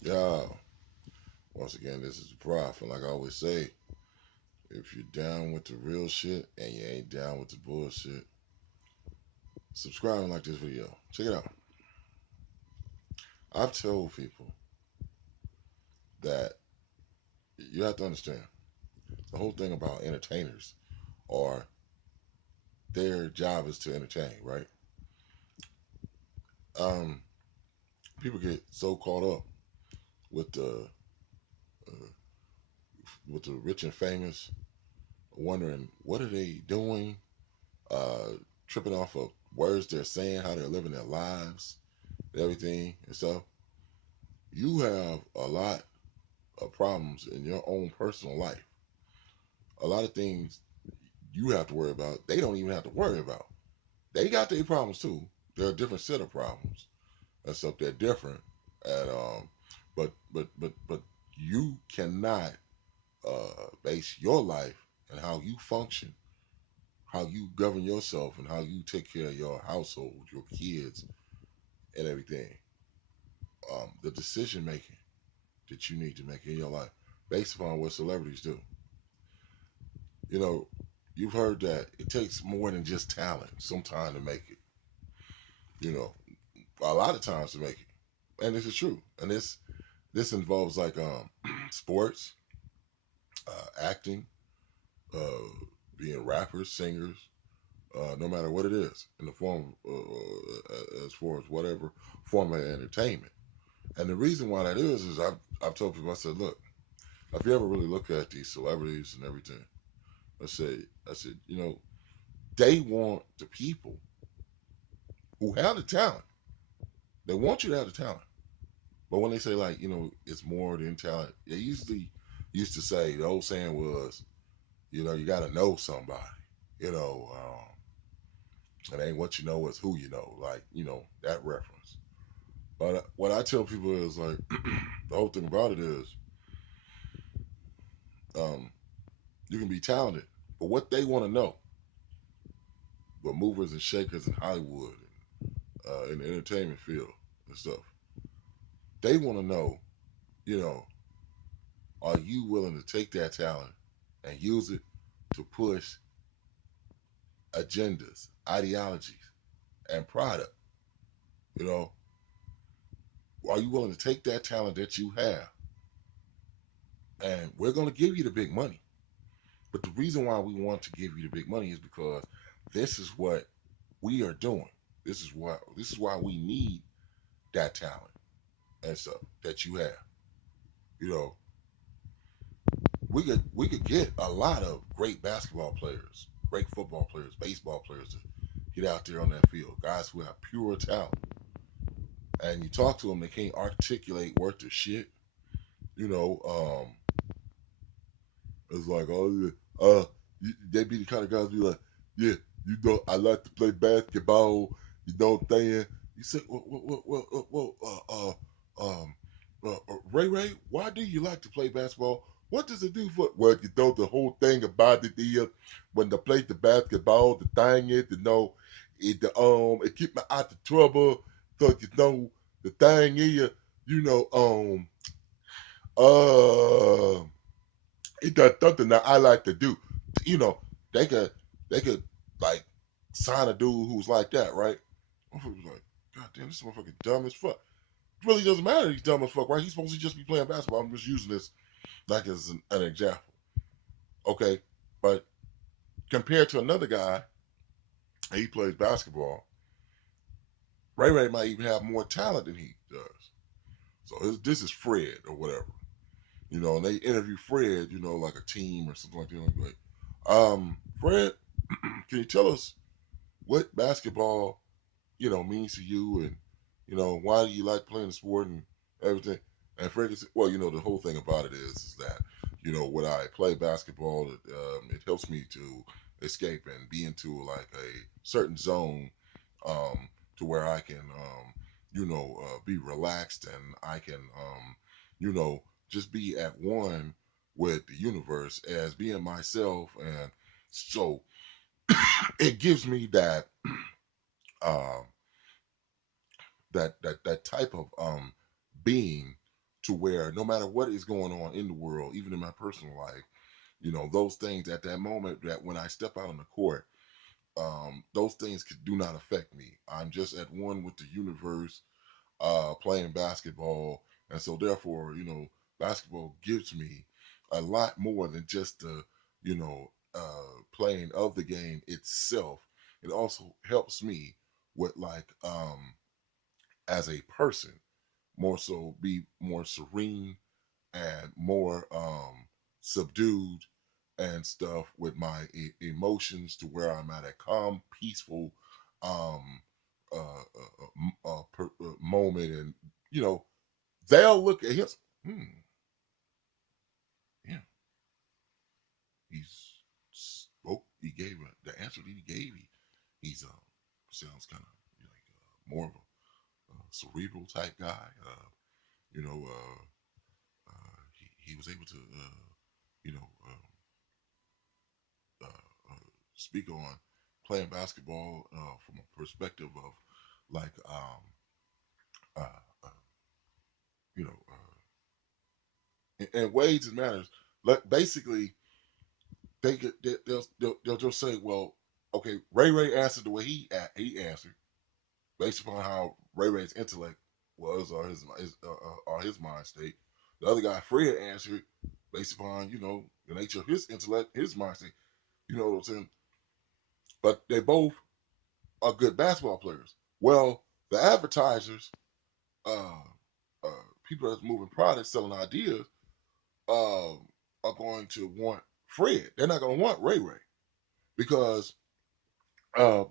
Yeah. Once again, this is the Prof. And like I always say, if you're down with the real shit and you ain't down with the bullshit, subscribe and like this video. Check it out. I've told people that you have to understand the whole thing about entertainers or their job is to entertain, right? Um, People get so caught up with uh, the rich and famous, wondering what are they doing, uh, tripping off of words they're saying, how they're living their lives, everything and stuff. You have a lot of problems in your own personal life. A lot of things you have to worry about. They don't even have to worry about. They got their problems too. They're a different set of problems and stuff. They're different, and but you cannot base your life and how you function, how you govern yourself, and how you take care of your household, your kids, and everything. The decision making that you need to make in your life based upon what celebrities do. You know, you've heard that it takes more than just talent sometime to make it. You know, a lot of times to make it, and this is true. And this involves like sports, acting, uh, being rappers, singers, no matter what it is, in the form as far as whatever form of entertainment. And the reason why that is I've told people, I said, look, if you ever really look at these celebrities and everything, I said, they want the people who have the talent. They want you to have the talent. But when they say like, it's more than talent, they usually used to say the old saying was, you got to know somebody. You know, it ain't what you know, it's who you know. Like, that reference. But what I tell people is like, the whole thing about it is, um, you can be talented, but what they want to know, the movers and shakers in Hollywood and in the entertainment field and stuff, they want to know, you know, are you willing to take that talent and use it to push agendas, ideologies, and product? You know, are you willing to take that talent that you have and we're going to give you the big money? But the reason why we want to give you the big money is because this is what we are doing. This is why we need that talent and stuff that you have. You know, we could get a lot of great basketball players, great football players, baseball players to get out there on that field. Guys who have pure talent. And you talk to them, they can't articulate worth of shit. You know, it's like, oh, yeah, they be the kind of guys be like, yeah, I like to play basketball. You know what I'm saying? You say, Ray Ray, why do you like to play basketball? What does it do for? Well, the whole thing about it is when they play the basketball, the thing is, it keep me out of trouble. So the thing is, you know, uh it does something that I like to do. You know, they could they could like sign a dude who's like that, right? Motherfucker's like, God damn, this motherfucker dumb as fuck. It really doesn't matter he's dumb as fuck, right? He's supposed to just be playing basketball. I'm just using this like as an example. Okay. But compared to another guy, he plays basketball, Ray Ray might even have more talent than he does. So this is Fred or whatever. And they interview Fred, like a team or something like that. Fred, can you tell us what basketball, means to you, and why do you like playing the sport and everything? And Fred said, well, the whole thing about it is that when I play basketball, it helps me to escape and be into like a certain zone, um, to where I can, be relaxed and I can, you know, just be at one with the universe as being myself, and so it gives me um, that type of being to where no matter what is going on in the world, even in my personal life, those things at that moment, that when I step out on the court, those things do not affect me. I'm just at one with the universe, playing basketball, and so therefore, basketball gives me a lot more than just the, playing of the game itself. It also helps me with, like, as a person, more so be more serene and more subdued and stuff with my emotions, to where I'm at a calm, peaceful um, moment, and you know they'll look at him. Yeah, he's spoke. He gave the answer that he gave. He's sounds kind of like more of a cerebral type guy. You know, he was able to you know. Speak on playing basketball from a perspective of, like, uh, uh, you know in ways and manners. Like, basically, they'll just say, well, okay, Ray answered the way he answered, based upon how Ray's intellect was, or his mind state. The other guy, Fred, answered based upon the nature of his intellect, his mind state. You know what I'm saying? But they both are good basketball players. Well, the advertisers, uh, uh, people that's moving products, selling ideas, uh, are going to want Fred. They're not going to want Ray, because uh,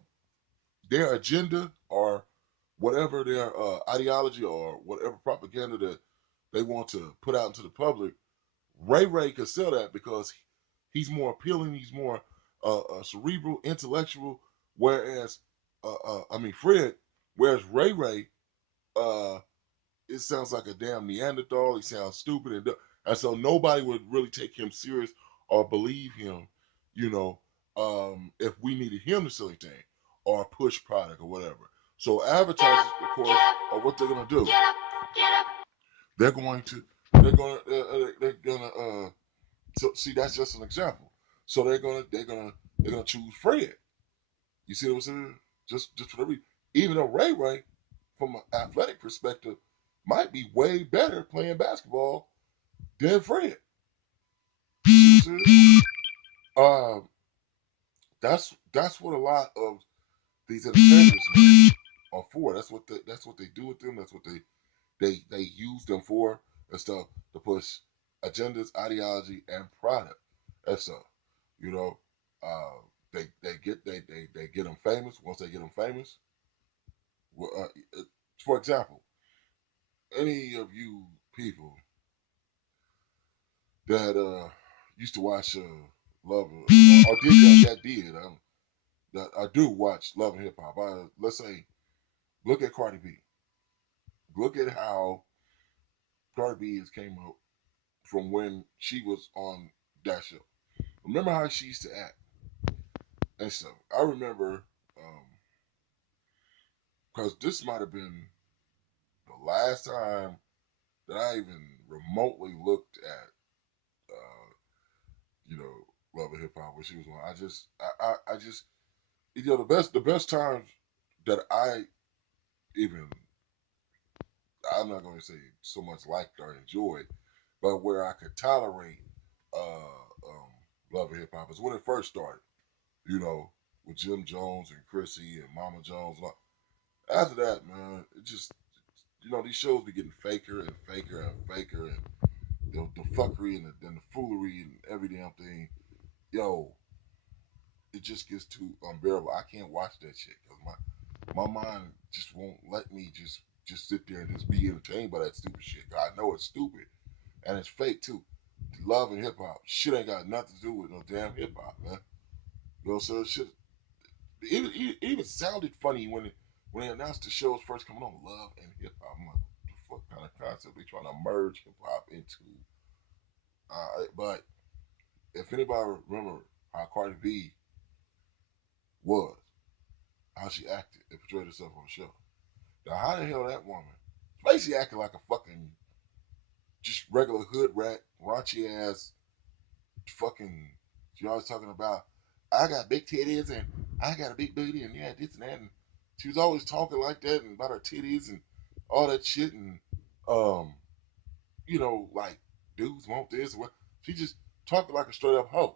their agenda, or whatever their ideology, or whatever propaganda that they want to put out into the public, Ray could sell that, because he's more appealing. He's more cerebral, intellectual. Whereas, Fred. Whereas Ray, uh, it sounds like a damn Neanderthal. He sounds stupid, and so nobody would really take him serious or believe him. You know, if we needed him to sell anything or push product or whatever. So advertisers, of course, are what they're gonna do. They're going to, they're gonna. So see, that's just an example. So they're gonna choose Fred. You see what I'm saying? Just for every, even though Ray, from an athletic perspective, might be way better playing basketball than Fred. You see what I'm saying? That's what a lot of these entertainers, man, are for. That's what they do with them. That's what they use them for, and stuff, to push agendas, ideology, and product and stuff. You know, they get them famous. Once they get them famous, well, for example, any of you people that used to watch Love, or that I do watch Love and Hip Hop. Let's say, look at Cardi B. Look at how Cardi B has came up from when she was on that show. Remember how she used to act and stuff. I remember, because this might have been the last time that I even remotely looked at, Love and Hip Hop, when she was on. I just, the best times that even, I'm not going to say so much liked or enjoyed, but where I could tolerate Love and Hip Hop is when it first started. You know, with Jim Jones and Chrissy and Mama Jones. After that, man, it just, these shows be getting faker and faker and faker, and the fuckery and the foolery and every damn thing. Yo, it just gets too unbearable. I can't watch that shit, because my mind just won't let me just sit there and just be entertained by that stupid shit. I know it's stupid and it's fake too. Love and hip hop shit ain't got nothing to do with no damn hip hop, man. You know, so shit. It even sounded funny when they announced the shows first coming on, Love and Hip Hop. I'm like, what the fuck kind of concept they trying to merge hip hop into? But if anybody remember how Cardi B was, how she acted and portrayed herself on the show, now how the hell that woman, basically acting like a fucking regular hood rat, raunchy ass fucking. She always talking about, I got big titties and I got a big booty and yeah, this and that. And she was always talking like that and about her titties and all that shit. And, um, like dudes want this. What she just talking like a straight up hoe.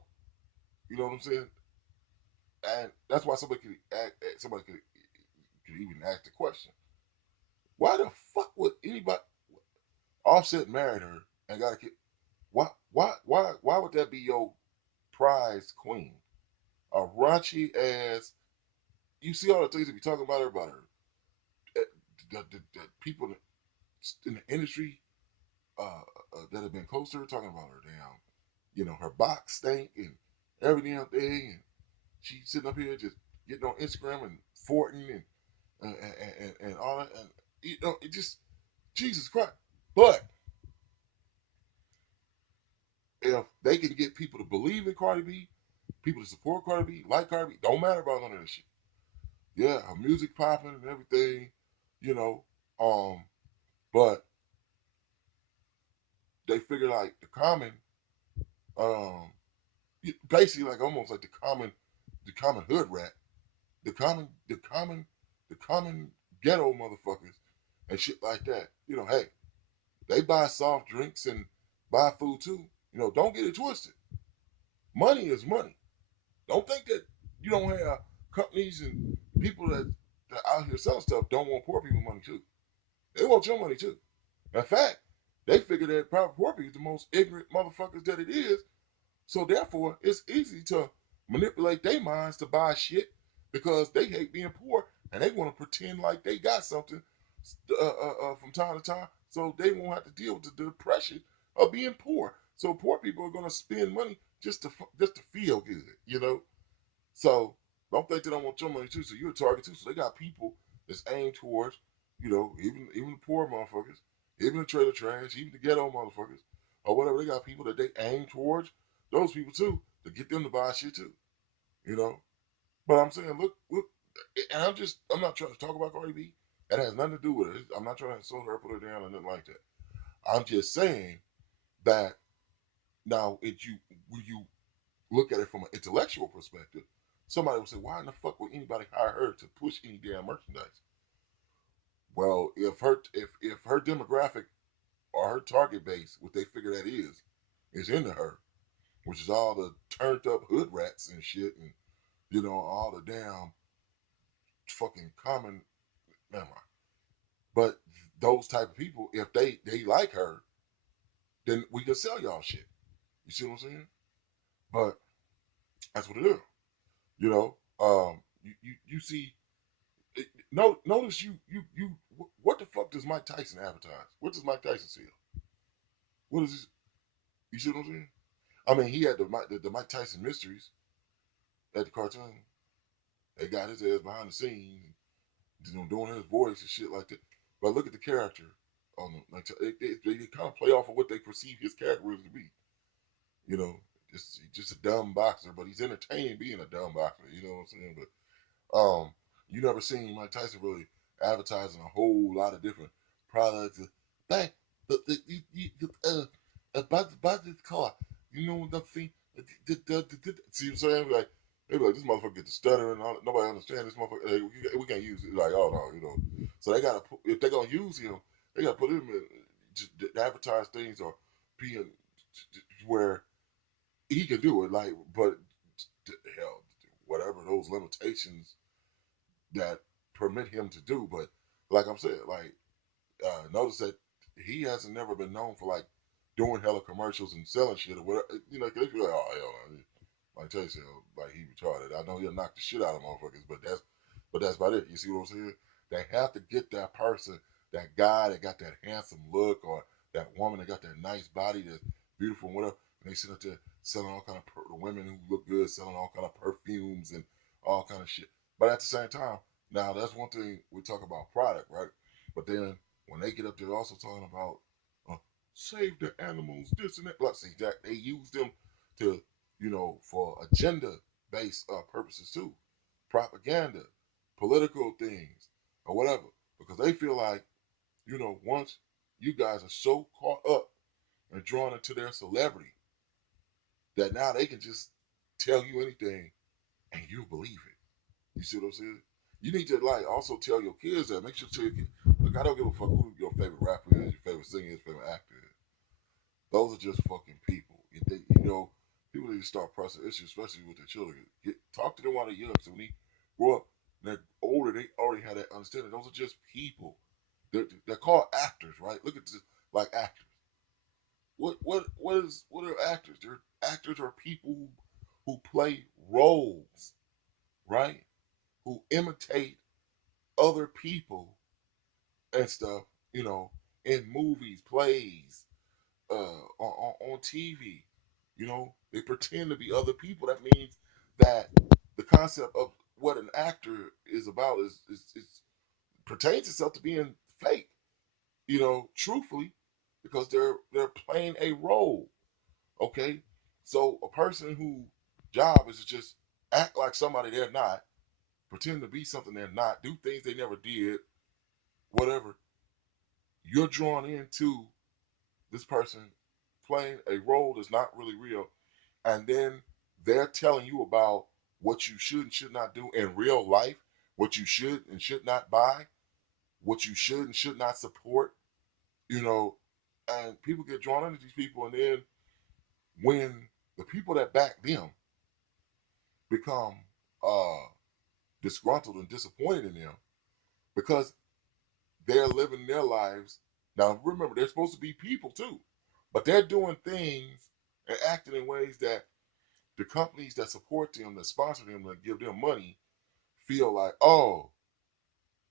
You know what I'm saying? And that's why somebody could even ask the question: why the fuck would anybody Offset married her and got a kid? Why would that be your prize queen? A raunchy ass. You see all the things that be talking about her. eh, The people in the industry that have been close to her talking about her damn, her box stink and every damn thing, and she's sitting up here just getting on Instagram and forting and all that, and it just Jesus Christ. But if they can get people to believe in Cardi B, people to support Cardi B, like Cardi B, don't matter about none of this shit. Yeah, her music popping and everything, you know. But they figure like the common, um, basically like almost like the common hood rat, the common ghetto motherfuckers and shit like that. Hey, they buy soft drinks and buy food too. Don't get it twisted. Money is money. Don't think that you don't have companies and people that out here selling stuff don't want poor people money too. They want your money too. In fact, they figure that probably poor people is the most ignorant motherfuckers that it is. So therefore, it's easy to manipulate their minds to buy shit because they hate being poor and they want to pretend like they got something from time to time, so they won't have to deal with the depression of being poor. So poor people are going to spend money just to feel good. So don't think they don't want your money too. So you're a target too. So they got people that's aimed towards, even the poor motherfuckers, even the trailer trash, even the ghetto motherfuckers, or whatever. They got people that they aim towards those people too to get them to buy shit too. You know. But I'm saying, look, and I'm not trying to talk about Cardi B. That has nothing to do with it. I'm not trying to insult her, put her down, or nothing like that. I'm just saying that now, when you look at it from an intellectual perspective, somebody would say, why in the fuck would anybody hire her to push any damn merchandise? Well, if her demographic or her target base, what they figure that is into her, which is all the turned up hood rats and shit, and all the damn fucking common, never mind. But those type of people, if they like her, then we can sell y'all shit. You see what I'm saying? But that's what it is. You know, you see no, notice what the fuck does Mike Tyson advertise? What does Mike Tyson sell? What is this? You see what I'm saying? I mean, he had the Mike Tyson mysteries at the cartoon. They got his ass behind the scenes, doing his voice and shit like that. But look at the character on them. Like they kind of play off of what they perceive his character to be. You know, just a dumb boxer, but he's entertaining being a dumb boxer. You know what I'm saying? But you never seen Mike Tyson really advertising a whole lot of different products. Back, about this car. You know what I'm saying? See what I'm saying? Like, they be like, this motherfucker get the stutter and all. Nobody understand this motherfucker. Hey, we can't use it. Like, oh no. So they gotta if they're gonna use him, they gotta put him in just advertise things or being where he can do it. Like, but hell, whatever those limitations that permit him to do. But like I'm saying, like notice that he hasn't never been known for like doing hella commercials and selling shit or whatever. Cause they feel like, oh hell, no. Like Tyson, like he retarded. I know he'll knock the shit out of motherfuckers, but that's about it. You see what I'm saying? They have to get that person, that guy that got that handsome look, or that woman that got that nice body that's beautiful and whatever. And they sit up there selling all kind of the women who look good, selling all kind of perfumes and all kind of shit. But at the same time, now that's one thing we talk about product, right? But then when they get up there, also talking about save the animals, this and that. Like, see, that they use them to, for agenda based purposes too, propaganda, political things, or whatever, because they feel like, once you guys are so caught up and drawn into their celebrity that now they can just tell you anything and you believe it. You see what I'm saying? You need to like also tell your kids that. Make sure to tell your kids, look, I don't give a fuck who your favorite rapper is, your favorite singer is, your favorite actor is. Those are just fucking people. People need to start pressing issues, especially with their children. Talk to them while they're young. So when they grow up, and they're older, they already have that understanding. Those are just people. They're called actors, right? Look at this, like actors. What are actors? Actors are people who play roles, right? Who imitate other people and stuff, you know, in movies, plays, on TV. You know, they pretend to be other people. That means that the concept of what an actor is about is pertains itself to being fake. You know, truthfully, because they're playing a role. Okay, so a person whose job is to just act like somebody they're not, pretend to be something they're not, do things they never did, whatever. You're drawn into this person playing a role that's not really real, and then they're telling you about what you should and should not do in real life, what you should and should not buy, what you should and should not support, you know, and people get drawn into these people, and then when the people that back them become uh, disgruntled and disappointed in them because they're living their lives. Now, remember, they're supposed to be people too, but they're doing things and acting in ways that the companies that support them, that sponsor them, that give them money, feel like, oh,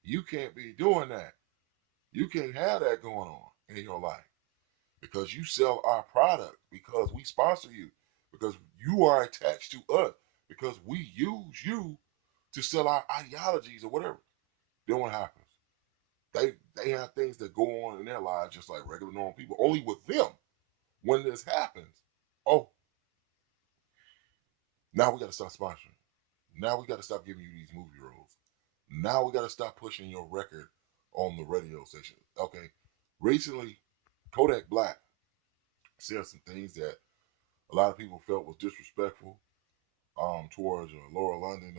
you can't be doing that. You can't have that going on in your life because you sell our product, because we sponsor you, because you are attached to us, because we use you to sell our ideologies or whatever. Then what happens? They have things that go on in their lives just like regular normal people. Only with them, when this happens, oh, now we got to start sponsoring. Now we got to stop giving you these movie roles. Now we got to stop pushing your record on the radio station. Okay, recently, Kodak Black said some things that a lot of people felt was disrespectful towards Laura London,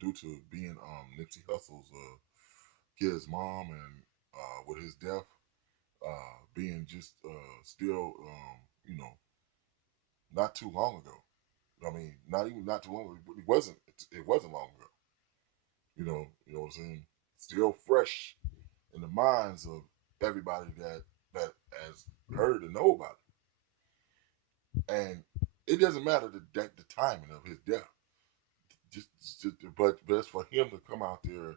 due to being Nipsey Hussle's kid's mom, and with his death being just still, not too long ago. I mean, not even not too long ago. It wasn't. It wasn't long ago. You know what I'm saying? Still fresh in the minds of everybody that has heard and know about it. And it doesn't matter the timing of his death. But it's for him to come out there.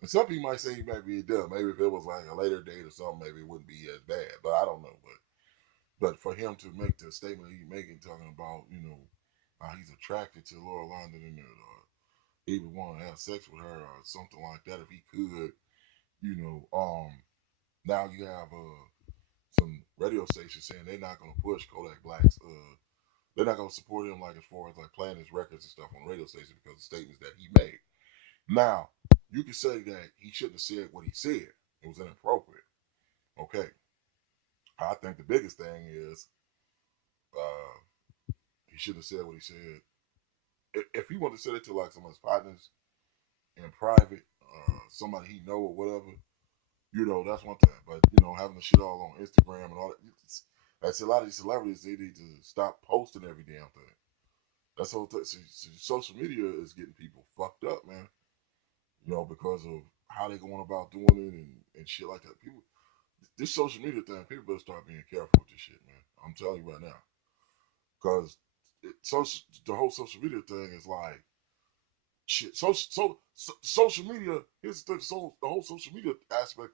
And some people might say he might be dead. Maybe if it was like a later date or something, maybe it wouldn't be as bad. But I don't know. But for him to make the statement he's making, talking about how he's attracted to Laura London and he would want to have sex with her or something like that if he could, you know. Now you have some radio stations saying they're not going to push Kodak Black's. They're not going to support him like as far as like playing his records and stuff on radio stations because of statements that he made. Now you can say that he shouldn't have said what he said. It was inappropriate. Okay. I think the biggest thing is uh, he should have said what he said. If he wanted to say it to like some of his partners in private, somebody he know or whatever, that's one thing. But having the shit all on Instagram and all that, that's a lot of these celebrities. They need to stop posting every damn thing. That's whole thing. Social media is getting people fucked up, man. Because of how they going about doing it and shit like that. People, this social media thing, people better start being careful with this shit, man. I'm telling you right now, because the whole social media thing is like shit. Social media. Here's the thing. So the whole social media aspect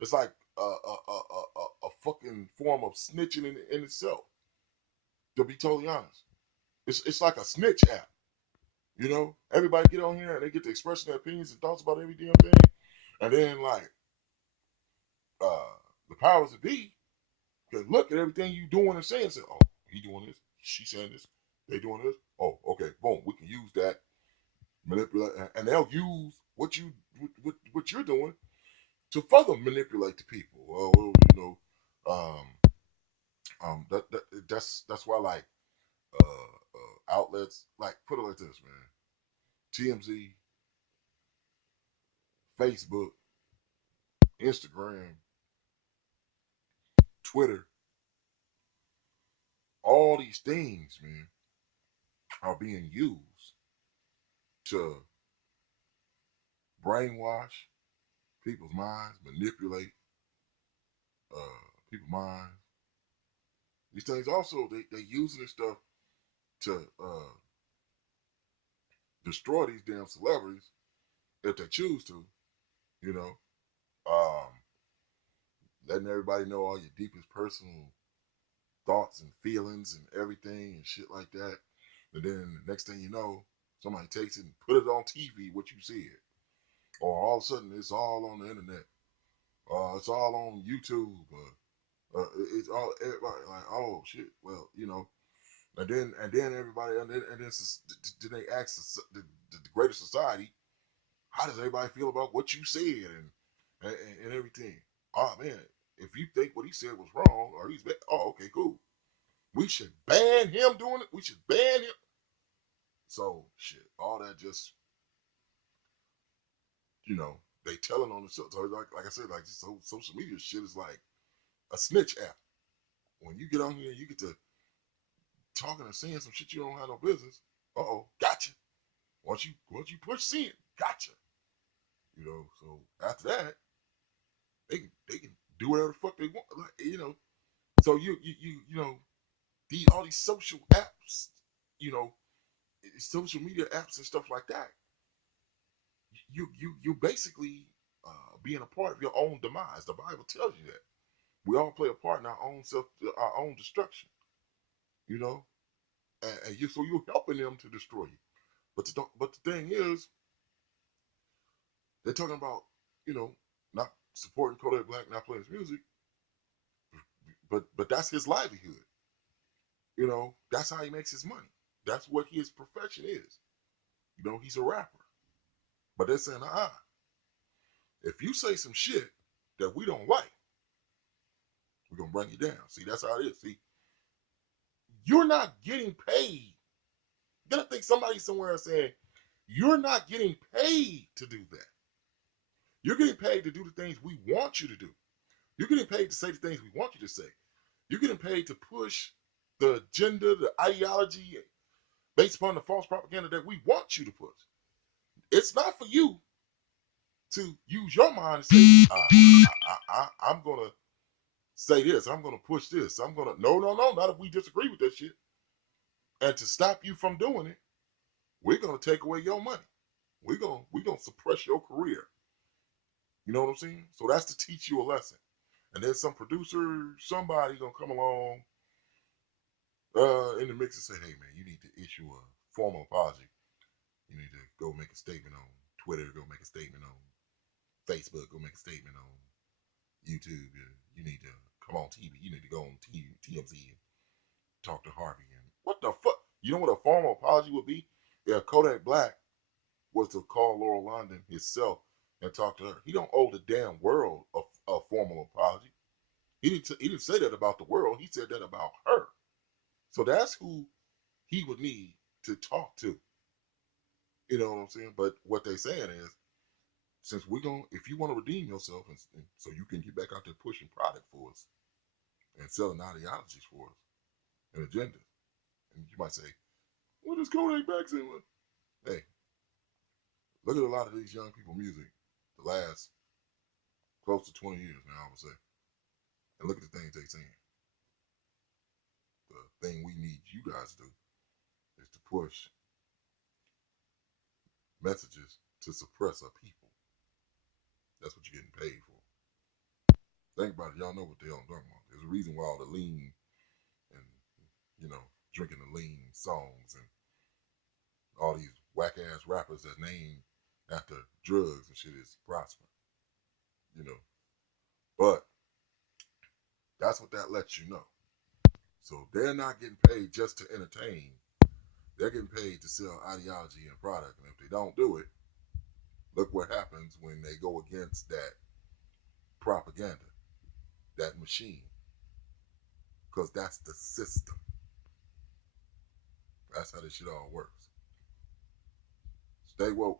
is like a fucking form of snitching in itself. To be totally honest, it's like a snitch app. Everybody get on here and they get to express their opinions and thoughts about every damn thing, and then like the powers that be can look at everything you doing and saying, and say, oh, he doing this, she saying this, they doing this. Oh, okay, boom, we can use that, manipulate, and they'll use what you're doing to further manipulate the people. Well, That's why like outlets like put it like this, man. TMZ, Facebook, Instagram, Twitter, all these things, man, are being used to brainwash people's minds, manipulate people's minds. These things also they using this stuff to destroy these damn celebrities if they choose to, you know. Um, Letting everybody know all your deepest personal thoughts and feelings and everything and shit like that. And then the next thing you know, somebody takes it and put it on TV what you said, or all of a sudden it's all on the internet. It's all on YouTube. It's all everybody like, oh shit. Well, you know, and then everybody then they ask the greater society, how does everybody feel about what you said and everything? Oh man, if you think what he said was wrong or he's bad, oh okay, cool. We should ban him doing it. We should ban him. So shit, all that just you know they telling on the show. So like I said, like social media shit is like a snitch app. When you get on here, you get to talking and saying some shit you don't have no business. Gotcha. Once you push sin, gotcha. You know. So after that, they can do whatever the fuck they want. Like you know. So you know all these social apps, you know, social media apps and stuff like that. You basically being a part of your own demise. The Bible tells you that we all play a part in our own destruction. You know, and so you're helping them to destroy you. But the thing is, they're talking about you know not supporting Kodak Black, not playing his music, but that's his livelihood. You know, that's how he makes his money. That's what his profession is. You know, he's a rapper. But they're saying, if you say some shit that we don't like, we're gonna bring you down. See, that's how it is. See, you're not getting paid. You gotta think somebody somewhere is saying, you're not getting paid to do that. You're getting paid to do the things we want you to do. You're getting paid to say the things we want you to say. You're getting paid to push the agenda, the ideology based upon the false propaganda that we want you to push. It's not for you to use your mind and say, I'm going to say this, I'm going to push this, I'm going to, no, not if we disagree with that shit. And to stop you from doing it, we're going to take away your money. We're gonna suppress your career. You know what I'm saying? So that's to teach you a lesson. And then some producer, somebody gonna come along in the mix and say, hey man, you need to issue a formal apology. You need to go make a statement on Twitter, go make a statement on Facebook, go make a statement on YouTube. You need to come on TV. You need to go on TMZ and talk to Harvey. And what the fuck? You know what a formal apology would be? If Kodak Black was to call Laurel London himself and talk to her. He don't owe the damn world a formal apology. He didn't say that about the world. He said that about her. So that's who he would need to talk to. You know what I'm saying? But what they saying is, since we're going, if you want to redeem yourself, and so you can get back out there pushing product for us and selling ideologies for us and agendas, and you might say, what does Kodak Black say? Hey, look at a lot of these young people music the last close to 20 years now, I would say. And look at the things they saying. The thing we need you guys to do is to push messages to suppress our people. That's what you're getting paid for. Think about it. Y'all know what they're talking about. There's a reason why all the lean and, you know, drinking the lean songs and all these whack ass rappers that named after drugs and shit is prospering, you know. But that's what that lets you know. So they're not getting paid just to entertain. They're getting paid to sell ideology and product. And if they don't do it, look what happens when they go against that propaganda, that machine. because that's the system. That's how this shit all works. Stay woke.